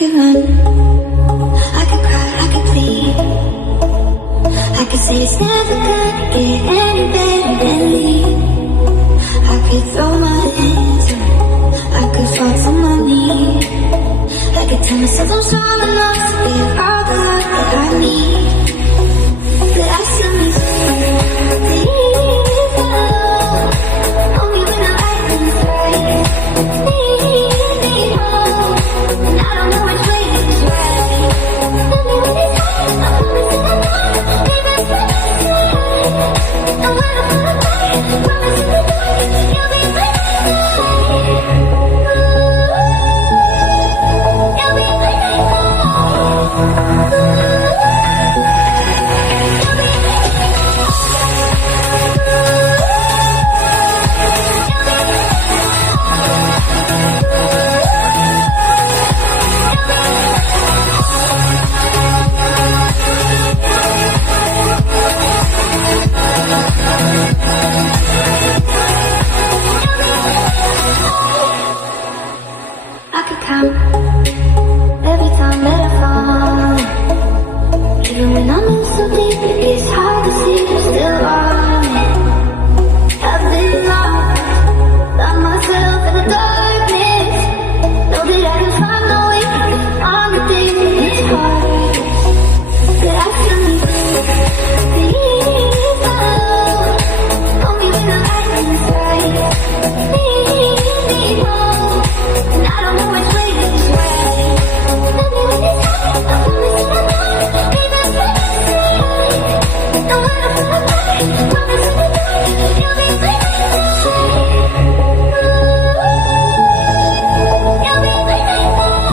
could run, I could cry, I could plead. I could say it's never gonna get any better than leave. I could throw my hands up, I could fall to my knees. I could tell myself I'm strong enough to give all the love that I need. But I still need to leave alone. Only when the light comes right. Need home, and I don't know which way is right. Tell me when it's time, I promise that I'm not. Leave us by my side. And when I put a fight, promise in the dark, you'll be by my side. You'll be by my side. I could count every time that I fall. Even when I'm in so deep, it's hard to see I'm still on it. I've been lost by myself in the darkness. Know that I can find my way on the days when it's hard. But I still need to leave alone. Only when the light comes right. Need home, and I don't know which way is right. Tell me when it's time, I promise that I'm not. Leave us by my side. No matter what I fight, promise in the dark, you'll be by my side. You'll be by my side.